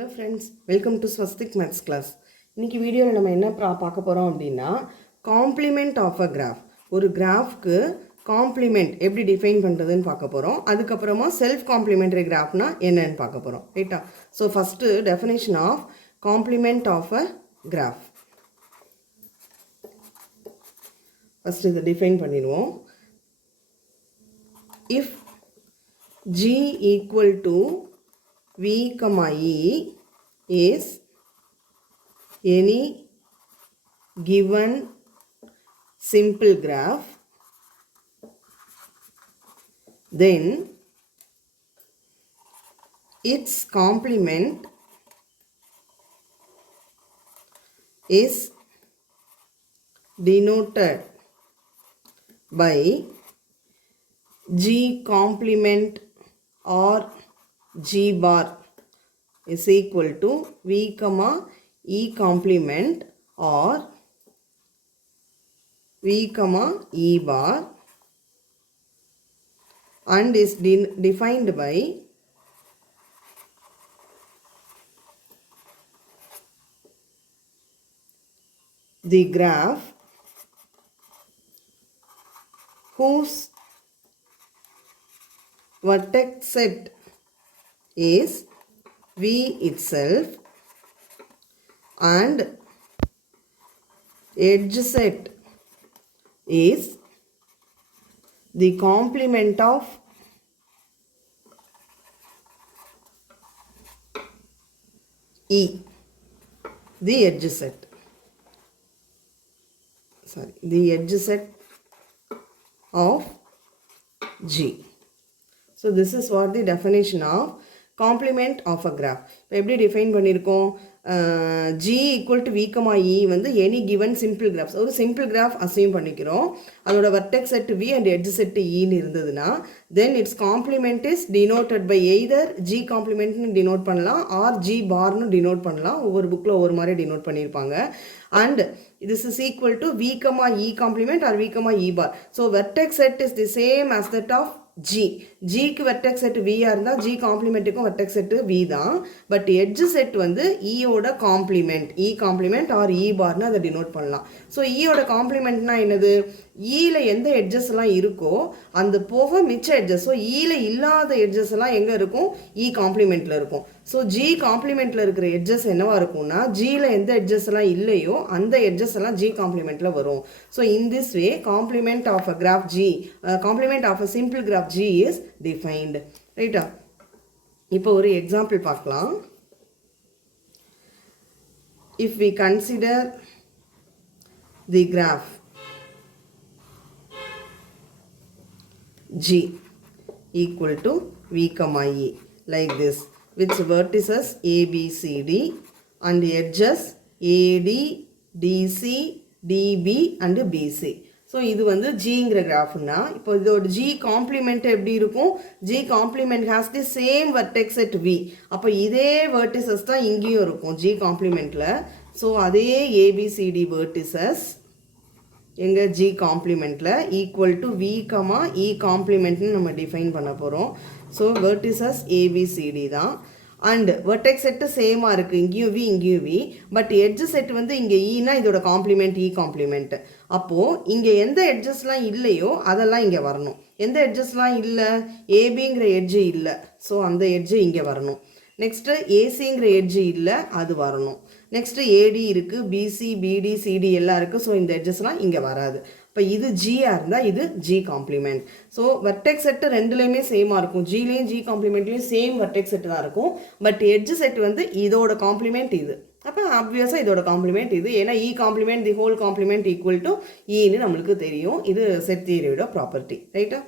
Hello friends, welcome to Swastik Maths class. இன்னைக்கு வீடியோவில் நம்ம என்ன பார்க்க போகிறோம் அப்படின்னா காம்ப்ளிமெண்ட் ஆஃப் அ கிராஃப். ஒரு கிராஃப்க்கு காம்ப்ளிமெண்ட் எப்படி டிஃபைன் பண்ணுறதுன்னு பார்க்க போகிறோம். அதுக்கப்புறமா செல்ஃப் காம்ப்ளிமெண்டரி கிராஃப்னா என்னன்னு பார்க்க போகிறோம், ரைட்டா? So first definition of complement of a graph. First இதை டிஃபைன் பண்ணிடுவோம். If G equal to V, E is any given simple graph, then its complement is denoted by G complement or G bar is equal to V, E complement or V, E bar, and is defined by the graph whose vertex set is V itself and edge set is the complement of E, the edge set. The edge set of G. So this is what the definition of complement of a graph. இப்போ எப்படி define பண்ணியிருக்கோம்? G equal to V, E வந்து any given simple graphs. ஒரு simple graph assume பண்ணிக்கிறோம். அதோட vertex set V and edge set Eன்னு இருந்ததுன்னா then its complement is denoted by either G complementனு denote பண்ணலாம் or G barனு denote பண்ணலாம். ஒவ்வொரு புக்கில் ஒவ்வொரு மாதிரி denote பண்ணியிருப்பாங்க. And this is equal to V, E complement or V, E bar. So vertex set is the same as that of G. G க்கு vertex set V இருந்தா G complementக்கும் vertex set V தான். But edge set வந்து E ஓட complement, E complement or E barனு அதை denote பண்ணலாம். So E ஓட complementனா என்னது? ஈல எந்த edges எல்லாம் இருக்கோ அந்த போக மிச்ச edges. ஸோ ஈல இல்லாத edges எல்லாம் எங்கே இருக்கும்? E complementல இருக்கும். ஸோ G complementல இருக்கிற edges என்னவா இருக்கும்னா Gல எந்த edges எல்லாம் இல்லையோ அந்த edges எல்லாம் G complementல வரும். So in this way complement of a graph G, complement of a simple graph G is defined. ரைட்டா? இப்போ ஒரு எக்ஸாம்பிள் பார்க்கலாம். If we consider the graph G equal to V, E like this, which vertices A, B, C, D and edges AD, DC, DB and BC. So இது வந்து ஜிங்கிற கிராஃப்னா இப்போ இதோட G complement எப்படி இருக்கும்? G complement has the same vertex set V. அப்போ இதே vertices தான் இங்கேயும் இருக்கும் G காம்ப்ளிமெண்ட்டில். ஸோ அதே ABCD வெர்டிசஸ் எங்கள் G காம்ப்ளிமெண்ட்டில் ஈக்குவல் டு V, E காம்ப்ளிமெண்ட்னு நம்ம டிஃபைன் பண்ண போகிறோம். ஸோ வெர்டிசஸ் ABCD தான். அண்ட் வெர்டெக்ஸ் செட்டு சேமாக இருக்குது, இங்கேயும் V இங்கேயும் V. பட் எட்ஜ் செட் வந்து இங்கே ஈனா இதோட காம்ப்ளிமெண்ட் E காம்ப்ளிமெண்ட். அப்போது இங்கே எந்த எட்ஜஸ்லாம் இல்லையோ அதெல்லாம் இங்கே வரணும். எந்த எட்ஜஸ்லாம் இல்லை? ஏபிங்கிற எட்ஜு இல்லை, ஸோ அந்த எட்ஜு இங்கே வரணும். நெக்ஸ்ட்டு ஏசிங்கிற எட்ஜு இல்லை, அது வரணும். நெக்ஸ்ட்டு ஏடி இருக்குது, பிசி, பிடி, சிடி எல்லாம் இருக்குது, ஸோ இந்த எட்ஜஸ்லாம் இங்கே வராது. இப்போ இது ஜியாக இருந்தால் இது G complement. So vertex set ரெண்டுலேயுமே சேமாக இருக்கும். ஜிலேயும் G காம்ப்ளிமெண்ட்லேயும் சேம் வெர்டெக்ஸ் செட்டு தான் இருக்கும். பட் எட்ஜ் செட் வந்து இதோட காம்ப்ளிமெண்ட் இது. அப்போ ஆப்வியஸாக இதோட காம்ப்ளிமெண்ட் இது. ஏன்னா E complement the whole complement equal to ஈன்னு நம்மளுக்கு தெரியும். இது செட் தியரியோட ப்ராப்பர்ட்டி, ரைட்டா?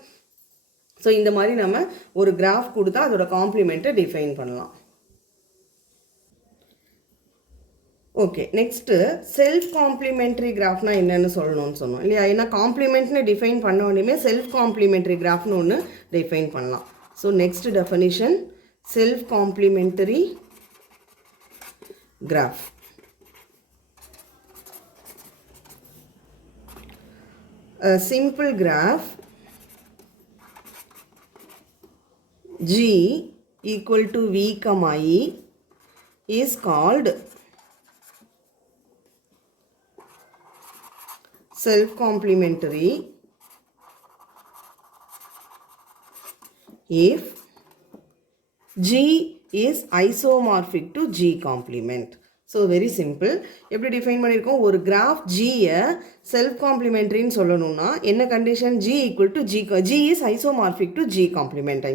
ஸோ இந்த மாதிரி நம்ம ஒரு கிராஃப் கொடுத்தா அதோட காம்ப்ளிமெண்ட்டை டிஃபைன் பண்ணலாம். ஓகே, நெக்ஸ்ட்டு செல்ஃப் காம்ப்ளிமெண்ட்ரி கிராஃப்னா என்னென்னு சொல்லணும்னு சொன்னோம் இல்லையா? ஏன்னா காம்ப்ளிமெண்ட்னு டிஃபைன் பண்ண உடனே செல்ஃப் காம்ப்ளிமெண்ட்ரி கிராஃப்னு ஒன்று டிஃபைன் பண்ணலாம். So next definition self complementary graph. A simple graph G equal to V, E is called self-complementary if G is isomorphic to G complement. So very simple. எப்படி define பண்ணியிருக்கோம், ஒரு graph ஜியை self காம்ப்ளிமெண்ட்ரின்னு சொல்லணும்னா என்ன condition, G equal to G is isomorphic to G complement,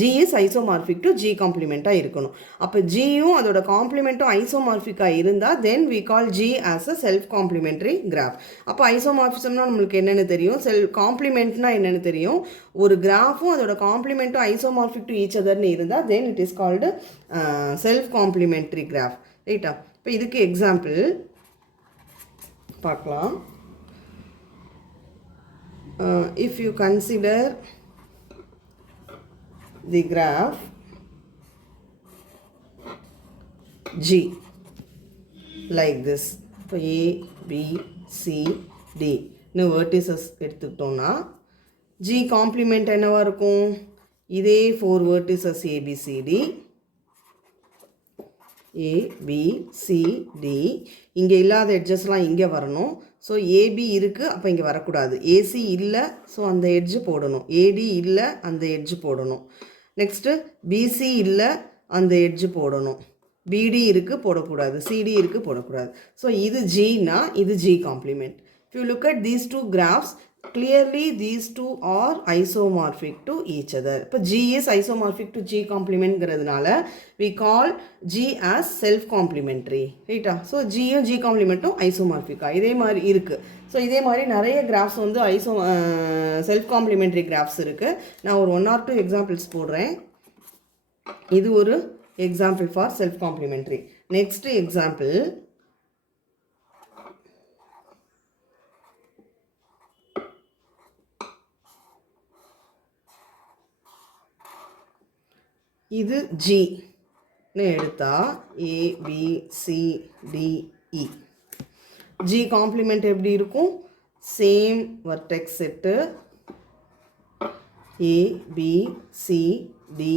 G is isomorphic to G காம்ப்ளிமெண்ட்டாக இருக்கணும். அப்போ ஜியும் அதோட காம்ப்ளிமெண்ட்டும் ஐசோமார்பிக்காக இருந்தால் then we call G as a self complementary graph. அப்போ ஐசோமார்பிசம்னா நம்மளுக்கு என்னென்னு தெரியும், காம்ப்ளிமெண்ட்னா என்னென்னு தெரியும், ஒரு கிராஃபும் அதோட காம்ப்ளிமெண்ட்டும் ஐசோமார்பிக் டு ஈச் அதர்னு இருந்தால் then it is called self complementary graph. ரைட்டா? இப்போ இதுக்கு எக்ஸாம்பிள் பார்க்கலாம். If you consider the graph G like this, இப்போ A, B, C, D ன்னு vertices எடுத்துக்கிட்டோம்னா G காம்ப்ளிமெண்ட் என்னவா இருக்கும், இதே 4 vertices A, B, C, D, A, B, C, D. இங்கே இல்லாத எட்ஜஸ்லாம் இங்கே வரணும். ஸோ ஏபி இருக்குது, அப்போ இங்கே வரக்கூடாது. ஏசி இல்லை, ஸோ அந்த எட்ஜு போடணும். ஏடி இல்லை, அந்த எட்ஜு போடணும். நெக்ஸ்ட்டு பிசி இல்லை, அந்த எட்ஜு போடணும். பிடி இருக்குது, போடக்கூடாது. சிடி இருக்குது, போடக்கூடாது. ஸோ இது ஜினா இது G complement. If you look at these two graphs, clearly these two are isomorphic to each other. இப்போ G is isomorphic to G complementங்கிறதுனால we call G as self complementary. ரைட்டா? ஸோ ஜியும் ஜி காம்ப்ளிமெண்ட்டும் ஐசோமார்பிக்கா இதே மாதிரி இருக்குது. So இதே மாதிரி நிறைய graphs வந்து self complimentary graphs இருக்குது. நான் ஒரு 1 or 2 எக்ஸாம்பிள்ஸ் போடுறேன். இது ஒரு example for self complementary. Next example, இது ஜின்னு எடுத்தா ABCDE. ஜி காம்ப்ளிமெண்ட் எப்படி இருக்கும், சேம் வர்டெக்ஸ் செட்டு ABCDE.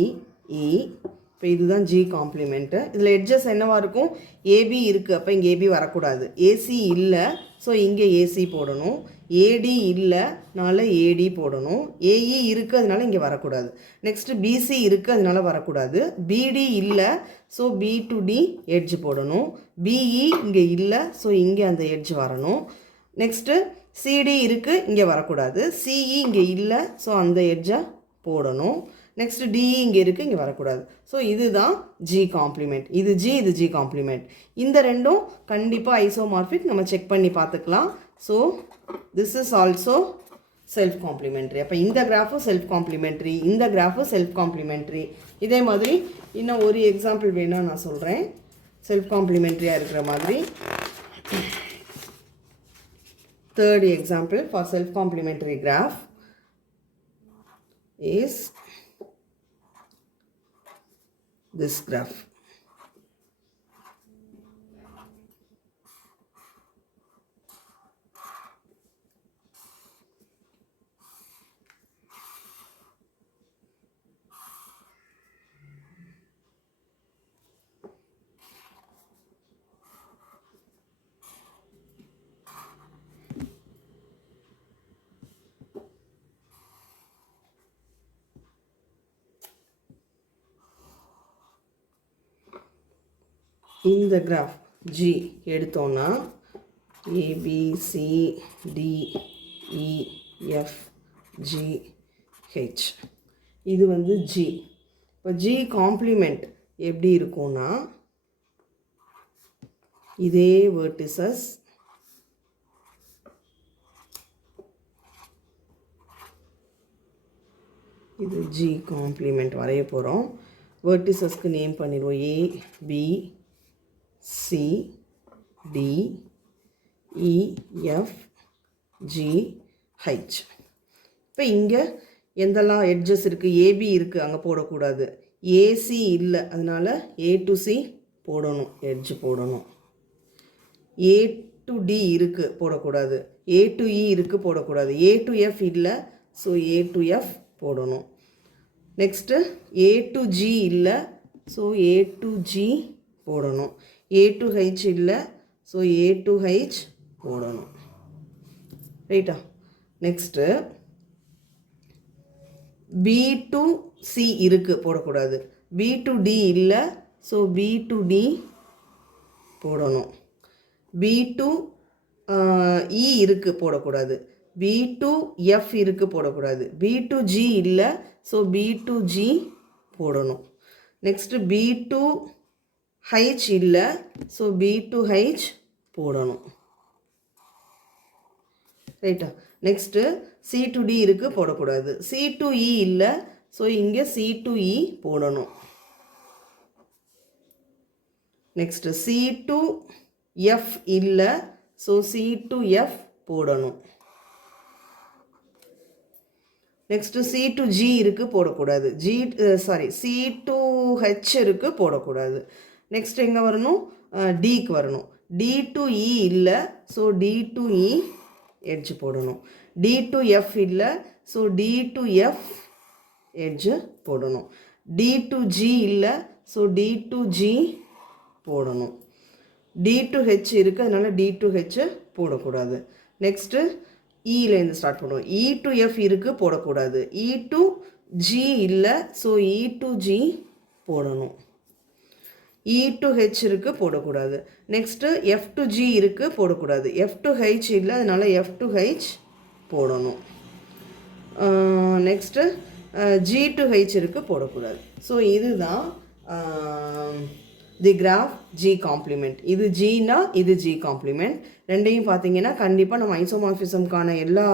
இப்போ இதுதான் ஜி காம்ப்ளிமெண்ட்டு. இதில் எட்ஜஸ் என்னவா இருக்கும், ஏபி இருக்குது, அப்போ இங்கே ஏபி வரக்கூடாது. ஏசி இல்லை, ஸோ இங்கே ஏசி போடணும். ஏடி இல்லைனால ஏடி போடணும். ஏஇ இருக்குது, அதனால இங்கே வரக்கூடாது. நெக்ஸ்ட்டு பிசி இருக்குது, அதனால வரக்கூடாது. பிடி இல்லை, so B to D edge போடணும். பிஇ இங்கே இல்லை, ஸோ இங்கே அந்த எட்ஜ் வரணும். நெக்ஸ்ட்டு சிடி இருக்குது, இங்கே வரக்கூடாது. சிஇ இங்கே இல்லை, ஸோ அந்த எட்ஜை போடணும். நெக்ஸ்ட்டு டிஇ இங்கே இருக்குது, இங்கே வரக்கூடாது. ஸோ இதுதான் ஜி காம்ப்ளிமெண்ட். இது ஜி காம்ப்ளிமெண்ட். இந்த ரெண்டும் கண்டிப்பாக ஐசோமார்பிக், நம்ம செக் பண்ணி பார்த்துக்கலாம். So this is also self complementary. அப்போ இந்த கிராஃபும் செல்ஃப் காம்ப்ளிமெண்ட்ரி, இந்த கிராஃபும் செல்ஃப் காம்ப்ளிமெண்ட்ரி. இதே மாதிரி இன்னும் ஒரு எக்ஸாம்பிள் வேணும்னா நான் சொல்கிறேன் செல்ஃப் காம்ப்ளிமெண்ட்ரியாக இருக்கிற மாதிரி. Third example for self complementary graph is this graph. இந்த கிராஃப் ஜி எடுத்தோன்னா ABCDEFGH இது வந்து ஜி. இப்போ ஜி காம்ப்ளிமெண்ட் எப்படி இருக்கும்னா இதே வெர்டிசஸ் இது ஜி காம்ப்ளிமெண்ட் வரைய போகிறோம். வெர்டிசஸ்க்கு நேம் பண்ணிடுவோம் ABCDEFGH. இப்போ இங்கே எந்தெல்லாம் எட்ஜஸ் இருக்குது, ஏபி இருக்குது, அங்கே போடக்கூடாது. ஏசி இல்லை, அதனால் ஏ டு சி போடணும், எட்ஜ் போடணும். ஏ டு டி இருக்குது, போடக்கூடாது. ஏ டு இ இருக்குது, போடக்கூடாது. ஏ டு எஃப் இல்லை, ஸோ ஏ டு எஃப் போடணும். நெக்ஸ்ட்டு ஏ டு ஜி இல்லை, ஸோ ஏ டு ஜி போடணும். A to H இல்லை, ஸோ A to H போடணும். ரைட்டா? நெக்ஸ்ட்டு B to C இருக்குது, போடக்கூடாது. B to D இல்லை, ஸோ B to D போடணும். B to E இருக்குது, போடக்கூடாது. B to F இருக்குது, போடக்கூடாது. B to G இல்லை, ஸோ B to G போடணும். நெக்ஸ்ட்டு B to H இல்லை, ஸோ B to H போடணும். ரைட்டா? நெக்ஸ்ட்டு C to D இருக்குது, போடக்கூடாது. C to E இல்லை, ஸோ இங்கே C to E போடணும். நெக்ஸ்ட்டு C to F இல்லை, ஸோ C to F போடணும். நெக்ஸ்ட்டு C to G இருக்குது, போடக்கூடாது. C to H இருக்குது, போடக்கூடாது. நெக்ஸ்ட் எங்கே வரணும்? Dக்கு வரணும். D to E இல்லை, so D to E edge போடணும். D to F இல்லை, so D to F edge போடணும். D to G இல்லை, ஸோ D to G போடணும். D to H இருக்குது, அதனால் D to H போடக்கூடாது. நெக்ஸ்ட்டு இலேருந்து ஸ்டார்ட் பண்ணுவோம். E to F இருக்குது, போடக்கூடாது. E to G இல்லை, ஸோ E to G போடணும். E to H இருக்குது, போடக்கூடாது. நெக்ஸ்ட்டு F to G இருக்குது, போடக்கூடாது. F to H இல்லை, அதனால் F to H போடணும். நெக்ஸ்ட்டு G to H இருக்குது, போடக்கூடாது. ஸோ இதுதான் தி கிராஃப் G காம்ப்ளிமெண்ட். இது Gனா இது G காம்ப்ளிமெண்ட். ரெண்டையும் பார்த்தீங்கன்னா கண்டிப்பாக நம்ம ஐசோமார்ஃபிசம்கான எல்லா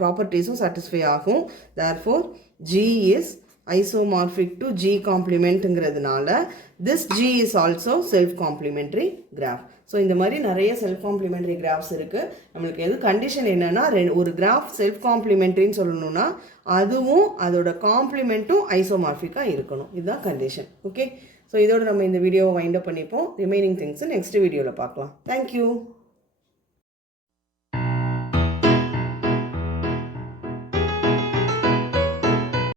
ப்ராப்பர்ட்டிஸும் சாட்டிஸ்ஃபை ஆகும். Therefore G is isomorphic to G காம்ப்ளிமெண்ட்டுங்கிறதுனால this G is also self complementary graph. So இந்த மாதிரி நிறைய செல்ஃப் காம்ப்ளிமெண்ட்ரி கிராஃப்ஸ் இருக்குது. நம்மளுக்கு எது கண்டிஷன் என்னென்னா, ஒரு கிராஃப் செல்ஃப் காம்ப்ளிமெண்ட்ரின்னு சொல்லணும்னா அதுவும் அதோட காம்ப்ளிமெண்ட்டும் ஐசோமார்பிக்காக இருக்கணும். இதுதான் கண்டிஷன். ஓகே, ஸோ இதோட நம்ம இந்த வீடியோவை வைண்ட் அப் பண்ணிப்போம். ரிமைனிங் திங்ஸை நெக்ஸ்ட் வீடியோவில் பார்க்கலாம். தேங்க்யூ.